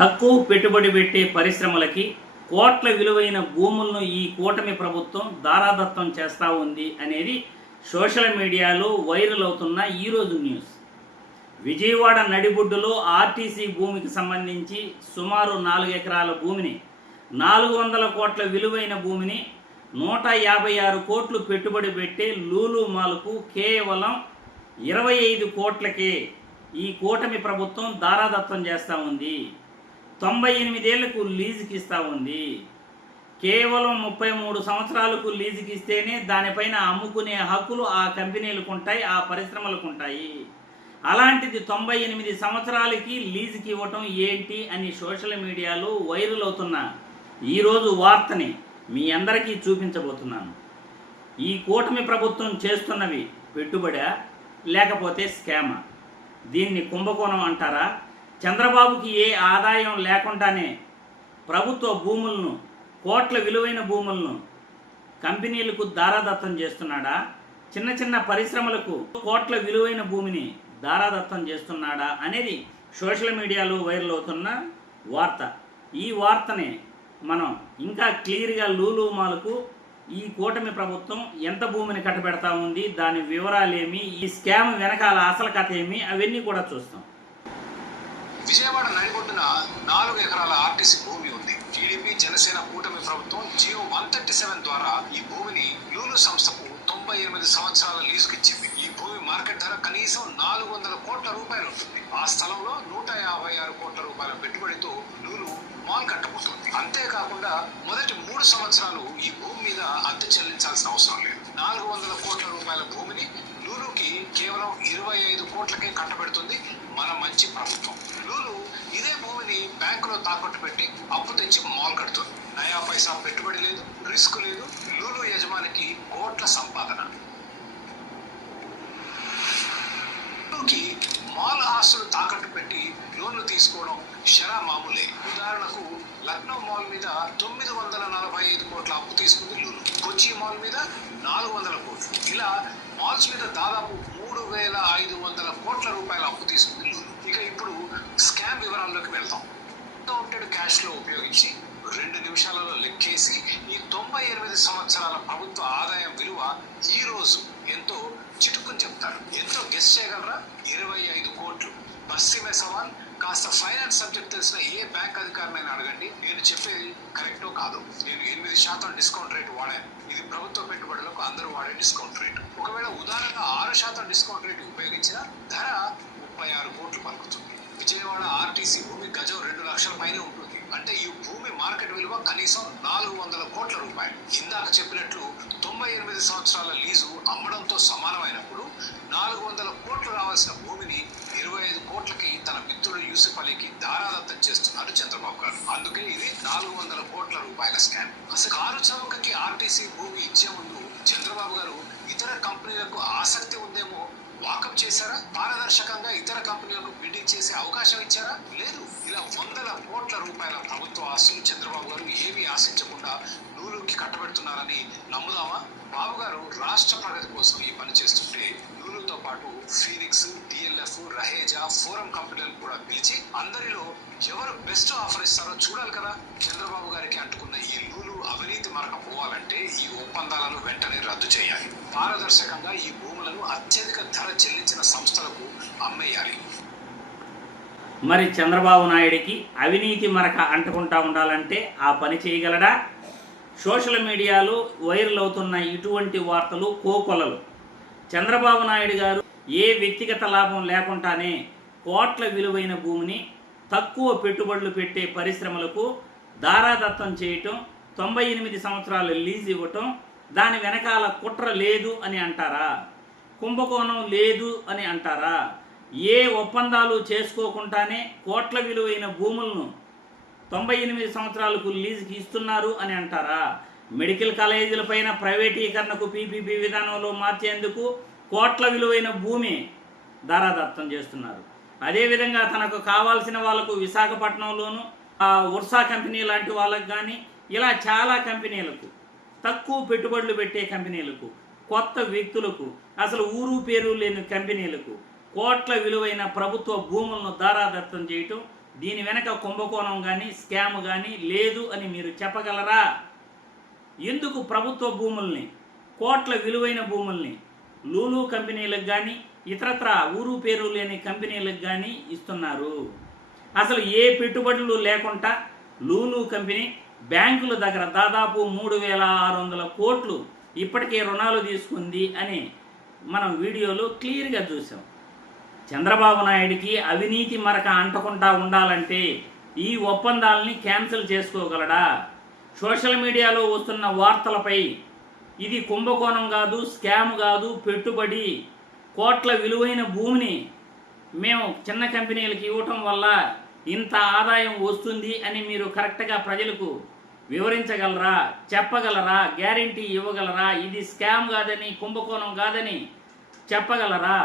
తక్కువ పెట్టుబడి పెట్టే పరిశ్రమలకి కోట్ల విలువైన భూములను ఈ కూటమి ప్రభుత్వం దారాదత్తం చేస్తూ ఉంది అనేది సోషల్ మీడియాలో వైరల్ అవుతున్న ఈరోజు న్యూస్. విజయవాడ నడిబొడ్డులో ఆర్టీసీ భూమికి సంబంధించి సుమారు నాలుగు ఎకరాల భూమిని నాలుగు వందల కోట్ల విలువైన భూమిని నూట యాభై ఆరు కోట్లు పెట్టుబడి పెట్టే లూలు మాల్కు కేవలం ఇరవై ఐదు కోట్లకే ఈ కూటమి ప్రభుత్వం దారాదత్తం చేస్తూ ఉంది. తొంభై ఎనిమిదేళ్ళకు లీజుకి ఇస్తూ ఉంది కేవలం ముప్పై మూడు సంవత్సరాలకు లీజుకి ఇస్తేనే దానిపైన అమ్ముకునే హక్కులు ఆ కంపెనీలకు ఉంటాయి ఆ పరిశ్రమలకు ఉంటాయి అలాంటిది తొంభై ఎనిమిది సంవత్సరాలకి లీజుకి ఇవ్వటం ఏంటి అని సోషల్ మీడియాలో వైరల్ అవుతున్న ఈరోజు వార్తని మీ అందరికీ చూపించబోతున్నాను. ఈ కూటమి ప్రభుత్వం చేస్తున్నవి పెట్టుబడా లేకపోతే స్కామా? దీన్ని కుంభకోణం అంటారా? చంద్రబాబుకి ఏ ఆదాయం లేకుండానే ప్రభుత్వ భూములను కోట్ల విలువైన భూములను కంపెనీలకు దారాదత్తం చేస్తున్నాడా? చిన్న చిన్న పరిశ్రమలకు కోట్ల విలువైన భూమిని దారాదత్తం చేస్తున్నాడా? అనేది సోషల్ మీడియాలో వైరల్ అవుతున్న వార్త. ఈ వార్తని మనం ఇంకా క్లియర్గా లూలుమాలకు ఈ కూటమి ప్రభుత్వం ఎంత భూమిని కట్టబెడతా ఉంది దాని వివరాలేమి ఈ స్కామ్ వెనకాల అసలు కథ ఏమి అవన్నీ కూడా చూస్తాం. విజయవాడ నడిబొడ్డున నాలుగు ఎకరాల ఆర్టీసీ భూమి ఉంది. టీడీపీ జనసేన కూటమి ప్రభుత్వం జియో వన్ థర్టీ సెవెన్ ద్వారా ఈ భూమిని లూలు సంస్థకు తొంభై ఎనిమిది సంవత్సరాల లీజుకి ఇచ్చింది. ఈ భూమి మార్కెట్ ధర కనీసం నాలుగు వందల కోట్ల రూపాయలు ఉంటుంది. ఆ స్థలంలో నూట యాభై ఆరు కోట్ల రూపాయల పెట్టుబడితో లూలు మాల్ కట్టబోతుంది. అంతేకాకుండా మొదటి మూడు సంవత్సరాలు ఈ భూమి మీద అద్దె చెల్లించాల్సిన అవసరం లేదు. నాలుగు వందల కోట్ల రూపాయల భూమిని లూలుకి కేవలం ఇరవై ఐదు కోట్లకే కట్టబెడుతుంది మన మంచి ప్రభుత్వం. లూలు ఇదే భూమిని బ్యాంకులో తాకట్టు పెట్టి అప్పు తెచ్చి మాల్ కడుతుంది. నయా పైసా పెట్టుబడి లేదు రిస్క్ లేదు లూలు యజమానికి కోట్ల సంపాదన. మాల్ ఆస్తులు తాకట్టు పెట్టి లోన్లు తీసుకోవడం షరా మామూలే ఉదాహరణకు లక్నో మాల్ మీద తొమ్మిది వందల నలభై ఐదు కోట్ల అప్పు తీసుకుంది లూలు కొచ్చి మాల్ మీద నాలుగు వందల కోట్లు. ఇలా మాల్స్ మీద దాదాపు మూడు వేల ఐదు వందల కోట్ల రూపాయల అప్పు తీసుకుంది లూలు ఇక ఇప్పుడు స్కామ్ వివరాల్లోకి వెళ్తాం అకౌంటెడ్ క్యాష్లో ఉపయోగించి రెండు నిమిషాలలో లెక్కేసి ఈ తొంభై ఎనిమిది సంవత్సరాల ప్రభుత్వ ఆదాయం విలువ ఈ రోజు ఎంతో చిటుకుని చెప్తారు. ఎంతో గెస్ చేయగలరా? ఇరవై ఐదు కోట్లు. పశ్చిమ సవాల్ కాస్త ఫైనాన్స్ సబ్జెక్ట్ తెలిసిన ఏ బ్యాంక్ అధికారినైనా అడగండి. నేను చెప్పేది కరెక్టో కాదు. నేను ఎనిమిది శాతం డిస్కౌంట్ రేట్ వాడాను. ఇది ప్రభుత్వ పెట్టుబడులకు అందరూ వాడే డిస్కౌంట్ రేట్ ఒకవేళ ఉదాహరణగా ఆరు శాతం డిస్కౌంట్ రేట్ ఉపయోగించిన ధర ముప్పై ఆరు కోట్లు పలుకుతుంది. విజయవాడ ఆర్టీసీ భూమి గజం రెండు లక్షల పైనే ఉంటుంది. అంటే ఈ భూమి మార్కెట్ విలువ కనీసం నాలుగు వందల కోట్ల రూపాయలు. ఇందాక చెప్పినట్లు తొంభై ఎనిమిది సంవత్సరాల లీజు అమ్మడంతో సమానమైనప్పుడు నాలుగు వందల కోట్లు రావాల్సిన కోట్లకి తన మిత్రుడు యూసుఫ్ అలీకి దారాదత్తం చేస్తున్నారు చంద్రబాబు గారు. అందుకే ఇది నాలుగు వందల కోట్ల రూపాయల స్కామ్. అసలు కారు చౌకకి ఆర్టీసీ భూమి ఇచ్చే ముందు చంద్రబాబు గారు ఇతర కంపెనీలకు ఆసక్తి ఉందేమో వాకప్ చేశారా? పారదర్శకంగా ఇతర కంపెనీలకు బిడ్డింగ్ చేసే అవకాశం ఇచ్చారా? లేదు. ఇలా వందల కోట్ల రూపాయల ప్రభుత్వ ఆస్తులు చంద్రబాబు గారు ఏవి ఆశించకుండా నూలుకి కట్టబెడుతున్నారని నమ్ముదామా? బాబు గారు రాష్ట్ర ప్రగతి కోసం ఈ పని చేస్తుంటే నూలుతో పాటు ఫీనిక్స్ డిఎల్ఎఫ్ రహేజా ఫోరం కంపెనీలను కూడా పిలిచి అందరిలో ఎవరు బెస్ట్ ఆఫర్ ఇస్తారో చూడాలి కదా. చంద్రబాబు గారికి అంటుకున్న ఈ నూలు అవినీతి మరక పోవాలంటే ఈ ఒప్పందాలను వెంటనే రద్దు చేయాలి. పారదర్శకంగా ఈ భూములను అత్యధిక ధర చెల్లించిన సంస్థలకు అమ్మేయాలి. మరి చంద్రబాబు నాయుడికి అవినీతి మరక అంటుకుంటా ఉండాలంటే ఆ పని చేయగలడా? సోషల్ మీడియాలో వైరల్ అవుతున్న ఇటువంటి వార్తలు కోకొలలు. చంద్రబాబు నాయుడు గారు ఏ వ్యక్తిగత లాభం లేకుండానే కోట్ల విలువైన భూమిని తక్కువ పెట్టుబడులు పెట్టే పరిశ్రమలకు దారాదత్తం చేయటం తొంభై ఎనిమిది సంవత్సరాలు లీజ్ ఇవ్వటం దాని వెనకాల కుట్ర లేదు అని అంటారా? కుంభకోణం లేదు అని అంటారా? ఏ ఒప్పందాలు చేసుకోకుండానే కోట్ల విలువైన భూములను తొంభై ఎనిమిది సంవత్సరాలకు లీజుకి ఇస్తున్నారు అని అంటారా? మెడికల్ కాలేజీలపైన ప్రైవేటీకరణకు పీపీపీ విధానంలో మార్చేందుకు కోట్ల విలువైన భూమి దారాదత్తం చేస్తున్నారు. అదేవిధంగా తనకు కావాల్సిన వాళ్ళకు విశాఖపట్నంలోను ఉర్సా కంపెనీ లాంటి వాళ్ళకు కానీ ఇలా చాలా కంపెనీలకు తక్కువ పెట్టుబడులు పెట్టే కంపెనీలకు కొత్త వ్యక్తులకు అసలు ఊరు పేరు లేని కంపెనీలకు కోట్ల విలువైన ప్రభుత్వ భూములను దారాదత్తం చేయటం దీని వెనక కుంభకోణం కానీ స్కామ్ కానీ లేదు అని మీరు చెప్పగలరా? ఎందుకు ప్రభుత్వ భూముల్ని కోట్ల విలువైన భూముల్ని లూలు కంపెనీలకు కానీ ఇతరత్ర ఊరు పేరు లేని కంపెనీలకు కానీ ఇస్తున్నారు? అసలు ఏ పెట్టుబడులు లేకుండా లూలు కంపెనీ బ్యాంకుల దగ్గర దాదాపు మూడు వేల ఆరు వందల కోట్లు ఇప్పటికే రుణాలు తీసుకుంది అని మనం వీడియోలో క్లియర్గా చూసాం చంద్రబాబు నాయుడికి అవినీతి మరక అంటకుండా ఉండాలంటే ఈ ఒప్పందాలని క్యాన్సిల్ చేసుకోగలడా? సోషల్ మీడియాలో వస్తున్న వార్తలపై ఇది కుంభకోణం కాదు స్కామ్ కాదు పెట్టుబడి కోట్ల విలువైన భూమిని మేము చిన్న కంపెనీలకు ఇవ్వటం వల్ల ఇంత ఆదాయం వస్తుంది అని మీరు కరెక్ట్గా ప్రజలకు వివరించగలరా? చెప్పగలరా? గ్యారంటీ ఇవ్వగలరా? ఇది స్కామ్ కాదని కుంభకోణం కాదని చెప్పగలరా?